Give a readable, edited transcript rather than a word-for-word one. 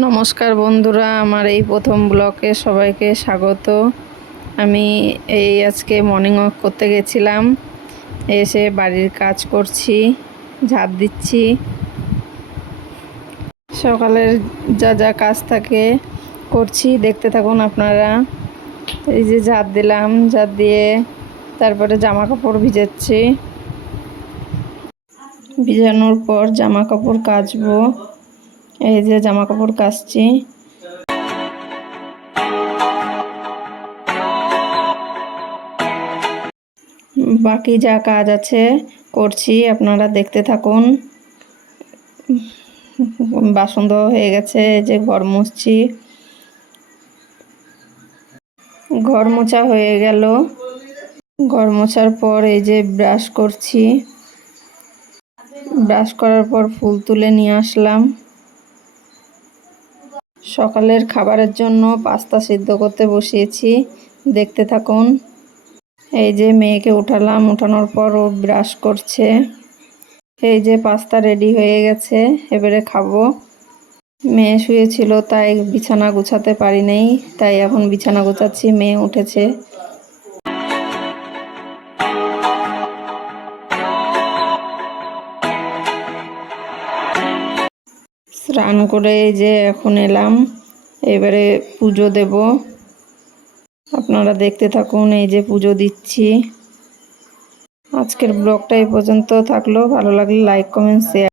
নমস্কার বন্ধুরা, আমার এই প্রথম ব্লগে সবাইকে স্বাগত। আমি আজকে মর্নিং ওয়াক করতে গেছিলাম, এসে বাড়ির কাজ করছি, ঝাঁপ দিচ্ছি। সকালের যা যা কাজ থাকে করছি, দেখতে থাকুন আপনারা। এই যে ঝাঁপ দিলাম, ঝাঁপ দিয়ে তারপরে জামা কাপড় ভিজাচ্ছি। ভিজানোর পর জামা কাপড় কাচবো। এই যে জামা কাপড় কাচছি। বাকি যা কাজ আছে করছি, আপনারা দেখতে থাকুন। বাসন ধোয়া হয়ে গেছে, এই যে ঘর মুছছি। ঘর মোছা হয়ে গেল। ঘর মোছার পর এই যে ব্রাশ করছি। ব্রাশ করার পর ফুল তুলে নিয়ে আসলাম। সকালের খাবারের জন্য পাস্তা সিদ্ধ করতে বসিয়েছি, দেখতে থাকুন। এই যে মেয়েকে উঠালাম, উঠানোর পর ও ব্রাশ করছে। এই যে পাস্তা রেডি হয়ে গেছে, এবারে খাবো। মেয়ে শুয়েছিল, তাই বিছানা গুছাতে পারি নাই, তাই এখন বিছানা গুছাচ্ছি। মেয়ে উঠেছে। স্নান করে এই যে এখন এলাম, এবারে পুজো দেব। আপনারা দেখতে থাকুন, এই যে পুজো দিচ্ছি। আজকের ব্লগটা এই পর্যন্ত থাকলো। ভালো লাগলে লাইক, কমেন্ট, শেয়ার।